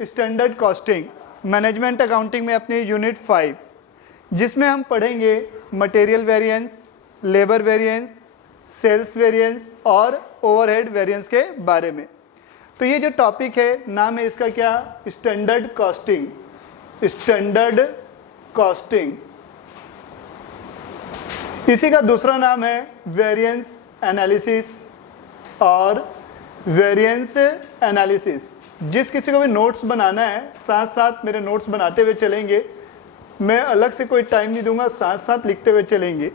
Standard costing management accounting में अपनी unit 5, जिसमें हम पढ़ेंगे material variance, labour variance, sales variance और ओवरहेड वेरिएंस के बारे में। तो ये जो टॉपिक है, नाम है इसका क्या? Standard costing. स्टैंडर्ड कॉस्टिंग, इसी का दूसरा नाम है वेरिएंस एनालिसिस और वेरिएंस एनालिसिस। जिस किसी को भी नोट्स बनाना है, साथ साथ मेरे नोट्स बनाते हुए चलेंगे, मैं अलग से कोई टाइम नहीं दूंगा, साथ साथ लिखते हुए चलेंगे।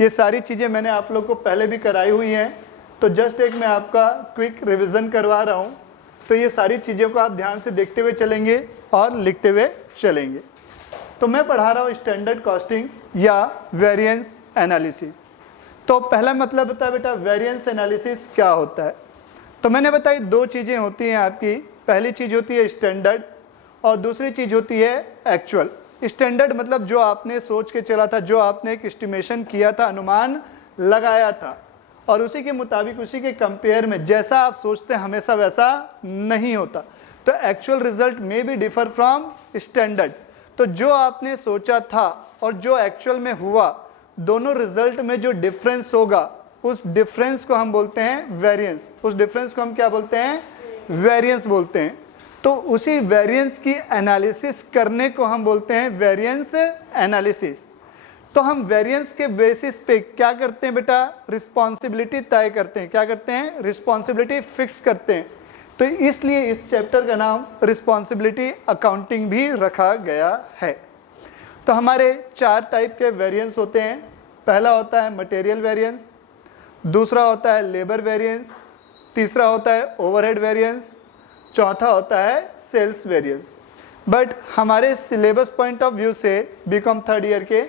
ये सारी चीज़ें मैंने आप लोग को पहले भी कराई हुई हैं, तो जस्ट एक मैं आपका क्विक रिवीजन करवा रहा हूँ। तो ये सारी चीज़ों को आप ध्यान से देखते हुए चलेंगे और लिखते हुए चलेंगे। तो मैं पढ़ा रहा हूँ स्टैंडर्ड कॉस्टिंग या वेरिएंस एनालिसिस। तो पहला मतलब बता बेटा, वेरिएंस एनालिसिस क्या होता है? तो मैंने बताई दो चीज़ें होती हैं आपकी। पहली चीज़ होती है स्टैंडर्ड और दूसरी चीज़ होती है एक्चुअल। स्टैंडर्ड मतलब जो आपने सोच के चला था, जो आपने एक एस्टिमेशन किया था, अनुमान लगाया था, और उसी के मुताबिक, उसी के कंपेयर में जैसा आप सोचते हैं हमेशा वैसा नहीं होता। तो एक्चुअल रिजल्ट में भी डिफर फ्रॉम स्टैंडर्ड। तो जो आपने सोचा था और जो एक्चुअल में हुआ, दोनों रिजल्ट में जो डिफरेंस होगा, उस डिफरेंस को हम बोलते हैं वेरिएंस। उस डिफरेंस को हम क्या बोलते हैं? वेरिएंस बोलते हैं। तो उसी वेरिएंस की एनालिसिस करने को हम बोलते हैं वेरिएंस एनालिसिस। तो हम वेरिएंस के बेसिस पे क्या करते हैं बेटा? रिस्पॉन्सिबिलिटी तय करते हैं। क्या करते हैं? रिस्पॉन्सिबिलिटी फिक्स करते हैं। तो इसलिए इस चैप्टर का नाम रिस्पॉन्सिबिलिटी अकाउंटिंग भी रखा गया है। तो हमारे 4 टाइप के वेरिएंस होते हैं। पहला होता है मटेरियल वेरिएंस, दूसरा होता है लेबर वेरिएंस, तीसरा होता है ओवरहेड वेरिएंस, चौथा होता है सेल्स वेरिएंस। बट हमारे सिलेबस पॉइंट ऑफ व्यू से बीकॉम 3rd ईयर के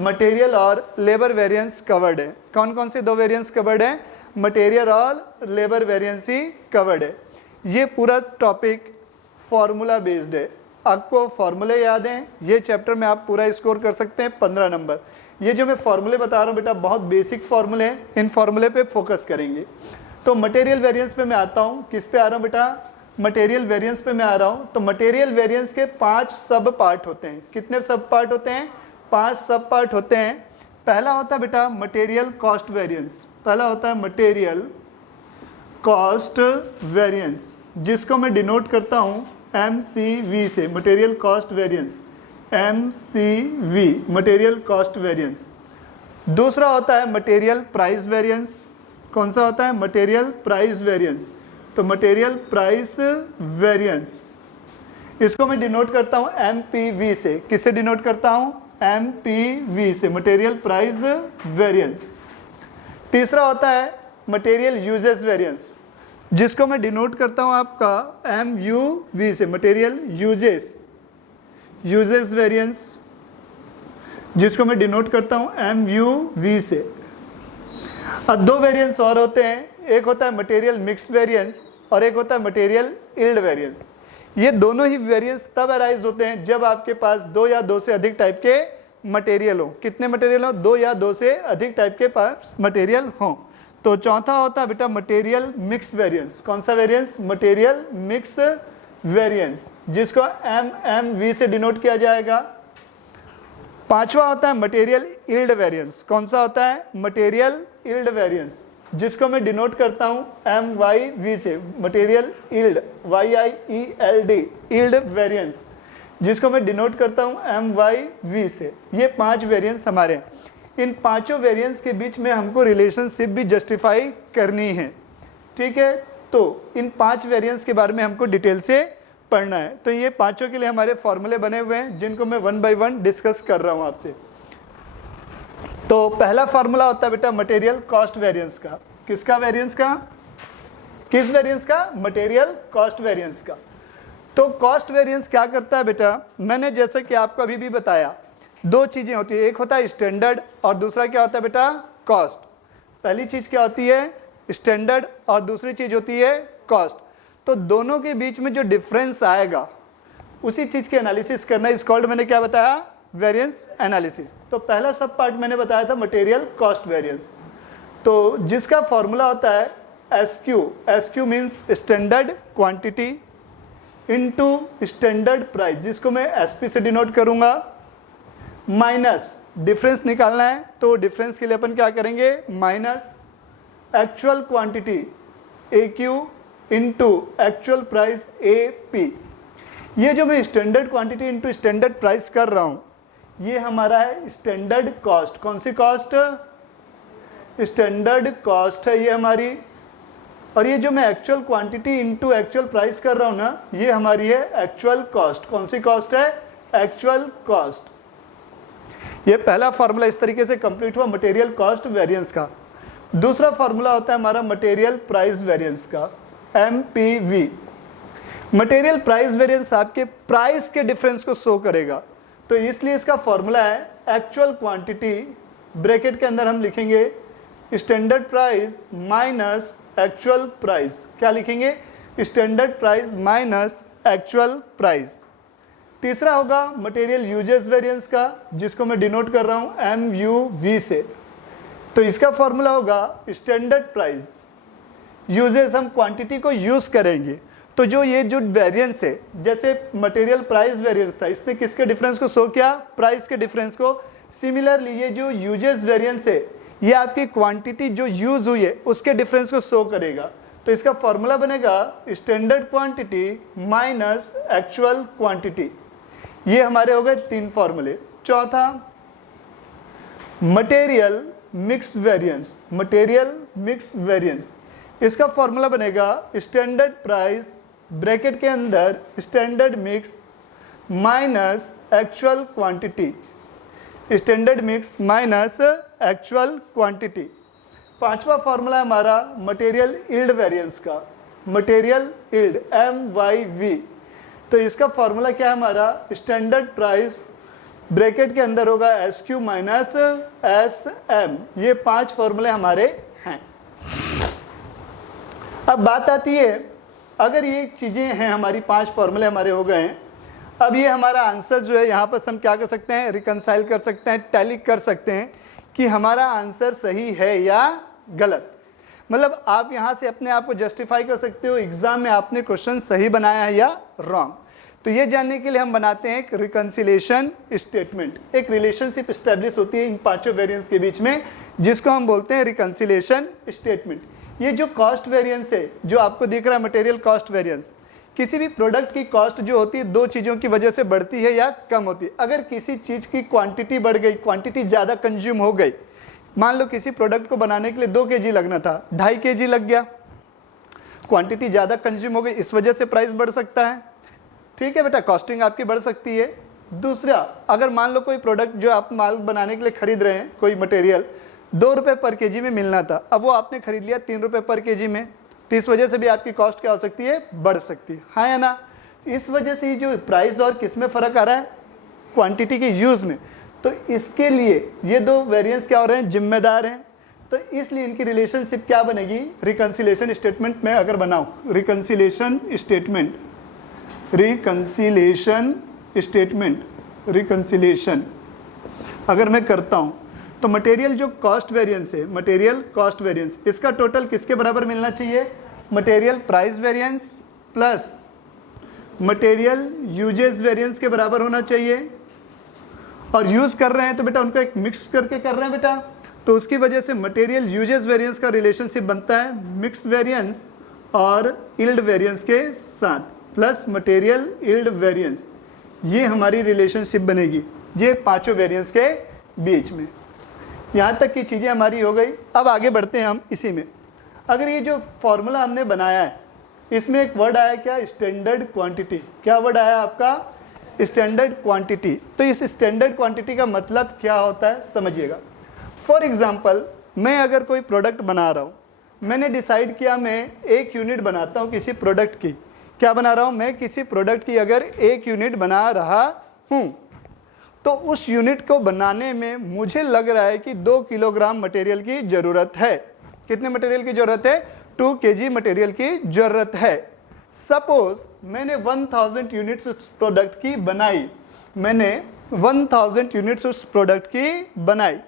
मटेरियल और लेबर वेरिएंस कवर्ड है। कौन कौन से 2 वेरिएंस कवर्ड है? मटेरियल और लेबर वेरिएंस ही कवर्ड है। ये पूरा टॉपिक फॉर्मूला बेस्ड है। आपको फॉर्मूले याद हैं? ये चैप्टर में आप पूरा स्कोर कर सकते हैं 15 नंबर। ये जो मैं फॉर्मूले बता रहा हूँ बेटा, बहुत बेसिक फॉर्मूले हैं, इन फॉर्मूले पे फोकस करेंगे। तो मटेरियल वेरिएंस पे मैं आता हूँ। किस पे आ रहा हूँ बेटा? मटेरियल वेरिएंस पे मैं आ रहा हूँ। तो मटेरियल वेरिएंस के 5 सब पार्ट होते हैं। कितने सब पार्ट होते हैं? 5 सब पार्ट होते हैं। पहला होता है बेटा मटेरियल कॉस्ट वेरिएंस। पहला होता है मटेरियल कॉस्ट वेरिएंस, जिसको मैं डिनोट करता हूँ MCV से, material cost variance, MCV, material cost variance. दूसरा होता है मटेरियल प्राइस वेरिएंस। कौन सा होता है? Material price variance. तो मटेरियल प्राइस वेरिएंस, इसको मैं डिनोट करता हूँ MPV से। किससे डिनोट करता हूँ? MPV से, मटेरियल प्राइस वेरिएंस। तीसरा होता है मटेरियल यूजेस वेरिएंस, जिसको मैं डिनोट करता हूँ आपका MUV से, मटेरियल यूजेस वेरिएंस, जिसको मैं डिनोट करता हूँ MUV से। अब 2 वेरिएंस और होते हैं। एक होता है मटेरियल मिक्स वेरिएंस और एक होता है मटेरियल यील्ड वेरिएंस। ये दोनों ही वेरिएंस तब अराइज होते हैं जब आपके पास 2 या 2 से अधिक टाइप के मटेरियल हो। कितने मटेरियल हो? 2 या 2 से अधिक टाइप के पास मटेरियल हो। तो चौथा होता है बेटा मटेरियल मिक्स वेरिएंस। कौन सा वेरिएंस? मटेरियल मिक्स वेरिएंस, जिसको MMV से डिनोट किया जाएगा। पांचवा होता है मटेरियल यील्ड वेरिएंस। कौन सा होता है? मटेरियल यील्ड वेरिएंस, जिसको मैं डिनोट करता हूं MYV से, material yield, YIELD, yield variance, जिसको मैं डिनोट करता हूं MYV से। ये 5 वेरिएंस हमारे हैं। इन पांचों वेरिएंस के बीच में हमको रिलेशनशिप भी जस्टिफाई करनी है। ठीक है, तो इन 5 वेरिएंस के बारे में हमको डिटेल से पढ़ना है। तो ये पांचों के लिए हमारे फॉर्मूले बने हुए हैं, जिनको मैं 1 बाय 1 डिस्कस कर रहा हूं आपसे। तो पहला फॉर्मूला होता है बेटा मटेरियल कॉस्ट वेरिएंस का। किसका वेरिएंस का? किस वेरिएंस का? मटेरियल कॉस्ट वेरिएंस का। तो कॉस्ट वेरिएंस क्या करता है बेटा? मैंने जैसे कि आपको अभी भी बताया, 2 चीजें होती है। एक होता है स्टैंडर्ड और दूसरा क्या होता है बेटा? कॉस्ट। पहली चीज क्या होती है? स्टैंडर्ड और दूसरी चीज होती है कॉस्ट। तो दोनों के बीच में जो डिफरेंस आएगा, उसी चीज की एनालिसिस करना इस कॉल्ड, मैंने क्या बताया? Variance analysis. तो पहला सब पार्ट मैंने बताया था मटेरियल कॉस्ट वेरिएंस, तो जिसका फॉर्मूला होता है SQ। SQ means standard quantity, into standard price, जिसको मैं एसपी से डिनोट करूंगा, माइनस डिफरेंस निकालना है तो डिफरेंस के लिए अपन क्या करेंगे, minus actual quantity A Q into actual price A P. ये जो मैं standard quantity into standard price कर रहा हूँ, ये हमारा है स्टैंडर्ड कॉस्ट। कौन सी कॉस्ट, स्टैंडर्ड कॉस्ट है ये हमारी। और ये जो मैं actual quantity into actual price कर रहा हूँ ना, ये हमारी है एक्चुअल कॉस्ट। कौन सी कॉस्ट है, एक्चुअल कॉस्ट। ये पहला फॉर्मूला इस तरीके से कंप्लीट हुआ मटेरियल कॉस्ट वेरिएंस का। दूसरा फॉर्मूला होता है हमारा मटेरियल प्राइस वेरिएंस का, MPV। मटेरियल प्राइस वेरिएंस आपके प्राइस के डिफरेंस को शो करेगा, तो इसलिए इसका फॉर्मूला है एक्चुअल क्वांटिटी, ब्रैकेट के अंदर हम लिखेंगे standard price minus actual price. क्या लिखेंगे, standard price minus actual price. तीसरा होगा मटेरियल यूजेस वेरिएंस का, जिसको मैं डिनोट कर रहा हूँ MUV से। तो इसका फॉर्मूला होगा स्टैंडर्ड प्राइस, यूजेस हम क्वांटिटी को यूज करेंगे, तो जो ये जो वेरिएंस है, जैसे मटेरियल प्राइस वेरिएंस था, इसने किसके डिफरेंस को शो किया, प्राइस के डिफरेंस को। सिमिलरली ये जो यूजेस वेरिएंस है, ये आपकी क्वांटिटी जो यूज हुई है उसके डिफरेंस को शो करेगा। तो इसका फॉर्मूला बनेगा standard quantity minus actual quantity. ये हमारे हो गए 3 फॉर्मूले। चौथा material mix variance, material mix variance. इसका फॉर्मूला बनेगा स्टैंडर्ड प्राइस ब्रैकेट के अंदर standard mix minus actual quantity, standard mix minus actual quantity. पांचवा फॉर्मूला हमारा मटेरियल यील्ड वेरिएंस का, मटेरियल यील्ड MYV। तो इसका फॉर्मूला क्या है हमारा, स्टैंडर्ड प्राइस ब्रैकेट के अंदर होगा SQ माइनस SM। ये 5 फॉर्मूले हमारे हैं। अब बात आती है, अगर ये चीज़ें हैं हमारी, 5 फॉर्मूले हमारे हो गए हैं, अब ये हमारा आंसर जो है यहाँ पर हम क्या कर सकते हैं, रिकंसाइल कर सकते हैं, टैली कर सकते हैं कि हमारा आंसर सही है या गलत। मतलब आप यहाँ से अपने आप को जस्टिफाई कर सकते हो एग्जाम में आपने क्वेश्चन सही बनाया है या रॉन्ग। तो ये जानने के लिए हम बनाते हैं एक रिकंसिलेशन स्टेटमेंट। एक रिलेशनशिप स्टैब्लिश होती है इन 5 वेरिएंस के बीच में, जिसको हम बोलते हैं रिकंसिलेशन स्टेटमेंट। ये जो कॉस्ट वेरिएंस है, जो आपको दिख रहा है मटेरियल कॉस्ट वेरिएंस, किसी भी प्रोडक्ट की कॉस्ट जो होती है 2 चीज़ों की वजह से बढ़ती है या कम होती है। अगर किसी चीज़ की क्वांटिटी बढ़ गई, क्वांटिटी ज़्यादा कंज्यूम हो गई, मान लो किसी प्रोडक्ट को बनाने के लिए 2 kg लगना था, 2.5 kg लग गया, क्वांटिटी ज़्यादा कंज्यूम हो गई, इस वजह से प्राइस बढ़ सकता है। ठीक है बेटा, कॉस्टिंग आपकी बढ़ सकती है। दूसरा, अगर मान लो कोई प्रोडक्ट जो आप माल बनाने के लिए खरीद रहे हैं, कोई मटेरियल 2 रुपये पर kg में मिलना था, अब वो आपने खरीद लिया 3 रुपये पर kg में, तो इस वजह से भी आपकी कॉस्ट क्या हो सकती है, बढ़ सकती है, हाँ या ना। इस वजह से जो प्राइस और किस में फ़र्क आ रहा है, क्वांटिटी के यूज़ में। तो इसके लिए ये 2 वेरिएंस क्या हो रहे हैं, जिम्मेदार हैं। तो इसलिए इनकी रिलेशनशिप क्या बनेगी, रिकंसिलेशन स्टेटमेंट में अगर बनाऊँ, reconciliation statement, reconciliation statement, reconciliation अगर मैं करता हूँ, तो मटेरियल जो कॉस्ट वेरिएंस है, मटेरियल कॉस्ट वेरिएंस, इसका टोटल किसके बराबर मिलना चाहिए, material price variance plus material usages variance के बराबर होना चाहिए। और यूज़ कर रहे हैं तो बेटा उनको एक मिक्स करके कर रहे हैं बेटा, तो उसकी वजह से मटेरियल यूजेस वेरिएंस का रिलेशनशिप बनता है मिक्स वेरिएंस और यील्ड वेरिएंस के साथ, प्लस मटेरियल यील्ड वेरिएंस। ये हमारी रिलेशनशिप बनेगी ये 5 वेरिएंस के बीच में। यहाँ तक की चीज़ें हमारी हो गई। अब आगे बढ़ते हैं हम इसी में। अगर ये जो फॉर्मूला हमने बनाया है, इसमें एक वर्ड आया क्या, स्टैंडर्ड क्वांटिटी। क्या वर्ड आया आपका, स्टैंडर्ड क्वांटिटी। तो इस स्टैंडर्ड क्वांटिटी का मतलब क्या होता है, समझिएगा। फॉर एग्जांपल, मैं अगर कोई प्रोडक्ट बना रहा हूँ, मैंने डिसाइड किया मैं 1 यूनिट बनाता हूँ किसी प्रोडक्ट की। क्या बना रहा हूँ मैं, किसी प्रोडक्ट की अगर 1 यूनिट बना रहा हूँ, तो उस यूनिट को बनाने में मुझे लग रहा है कि 2 किलोग्राम मटेरियल की ज़रूरत है। कितने मटेरियल की ज़रूरत है, 2 kg मटेरियल की ज़रूरत है। सपोज मैंने 1000 यूनिट्स उस प्रोडक्ट की बनाई, मैंने 1000 यूनिट्स उस प्रोडक्ट की बनाई,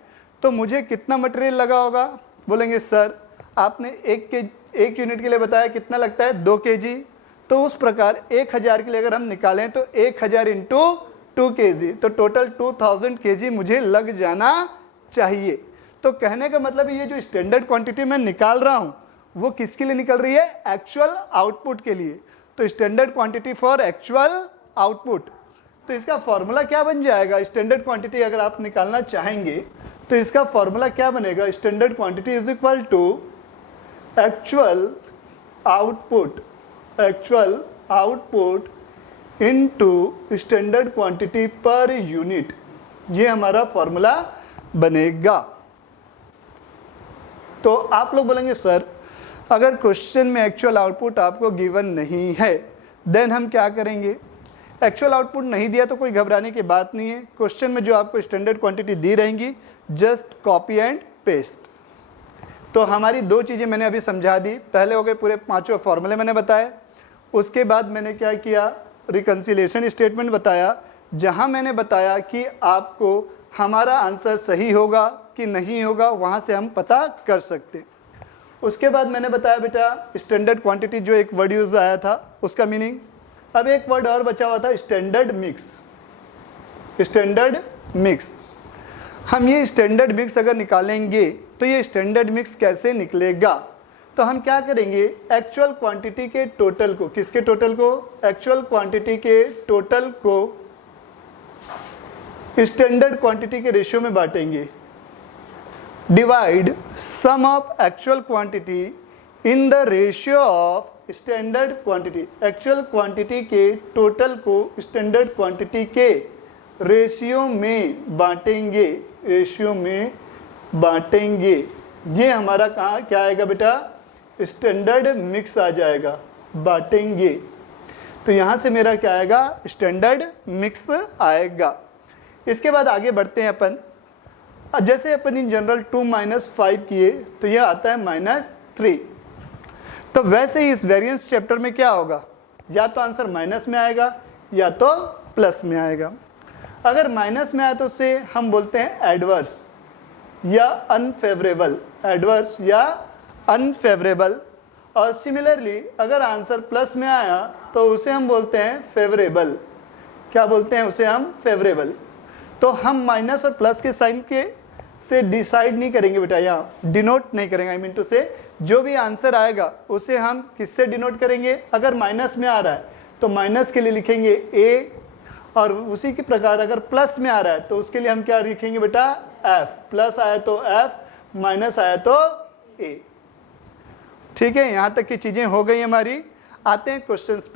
तो मुझे कितना मटेरियल लगा होगा। बोलेंगे सर आपने 1 यूनिट के लिए बताया कितना लगता है, 2 kg। तो उस प्रकार 1000 के लिए अगर हम निकालें तो 1000 इंटू 2 kg, तो टोटल 2000 kg मुझे लग जाना चाहिए। तो कहने का मतलब ये जो स्टैंडर्ड क्वांटिटी मैं निकाल रहा हूँ वो किसके लिए निकल रही है? एक्चुअल आउटपुट के लिए। तो standard quantity for actual output, तो इसका फॉर्मूला क्या बन जाएगा? स्टैंडर्ड क्वांटिटी अगर आप निकालना चाहेंगे तो इसका फॉर्मूला क्या बनेगा? Standard quantity is equal to actual output into standard quantity per unit. ये हमारा फॉर्मूला बनेगा। तो आप लोग बोलेंगे सर अगर क्वेश्चन में एक्चुअल आउटपुट आपको गिवन नहीं है देन हम क्या करेंगे? एक्चुअल आउटपुट नहीं दिया तो कोई घबराने की बात नहीं है। क्वेश्चन में जो आपको स्टैंडर्ड क्वांटिटी दी रहेंगी जस्ट कॉपी एंड पेस्ट। तो हमारी दो चीज़ें मैंने अभी समझा दी। पहले हो गए पूरे 5 फॉर्मूले मैंने बताए, उसके बाद मैंने क्या किया? रिकन्सिलिएशन स्टेटमेंट बताया, जहां मैंने बताया कि आपको हमारा आंसर सही होगा कि नहीं होगा वहां से हम पता कर सकते। उसके बाद मैंने बताया बेटा स्टैंडर्ड क्वांटिटी जो एक वर्ड यूज आया था उसका मीनिंग। अब एक वर्ड और बचा हुआ था स्टैंडर्ड मिक्स। हम ये स्टैंडर्ड मिक्स अगर निकालेंगे तो ये स्टैंडर्ड मिक्स कैसे निकलेगा? तो हम क्या करेंगे? एक्चुअल क्वांटिटी के टोटल को, किसके टोटल को? एक्चुअल क्वांटिटी के टोटल को स्टैंडर्ड क्वांटिटी के रेशियो में बांटेंगे। Divide sum of actual quantity in the ratio of standard quantity. Actual quantity के टोटल को स्टैंडर्ड क्वांटिटी के रेशियो में बांटेंगे। ये हमारा कहाँ क्या आएगा बेटा? स्टैंडर्ड मिक्स आ जाएगा, बांटेंगे। तो यहाँ से मेरा क्या आएगा? स्टैंडर्ड मिक्स आएगा। इसके बाद आगे बढ़ते हैं अपन। जैसे अपन इन जनरल 2 - 5 किए तो यह आता है -3। तो वैसे ही इस वेरिएंस चैप्टर में क्या होगा? या तो आंसर माइनस में आएगा या तो प्लस में आएगा। अगर माइनस में आए तो उसे हम बोलते हैं एडवर्स या अनफेवरेबल। और सिमिलरली अगर आंसर प्लस में आया तो उसे हम बोलते हैं फेवरेबल। क्या बोलते हैं उसे हम? फेवरेबल। तो हम माइनस और प्लस के साइन के से डिसाइड नहीं करेंगे बेटा, यहाँ डिनोट नहीं करेंगे। आई मीन टू से जो भी आंसर आएगा उसे हम किससे डिनोट करेंगे? अगर माइनस में आ रहा है तो माइनस के लिए लिखेंगे ए, और उसी के प्रकार अगर प्लस में आ रहा है तो उसके लिए हम क्या लिखेंगे बेटा? एफ। प्लस आया तो एफ, माइनस आया तो ए। ठीक है, यहाँ तक की चीज़ें हो गई हमारी। आते हैं क्वेश्चंस पे।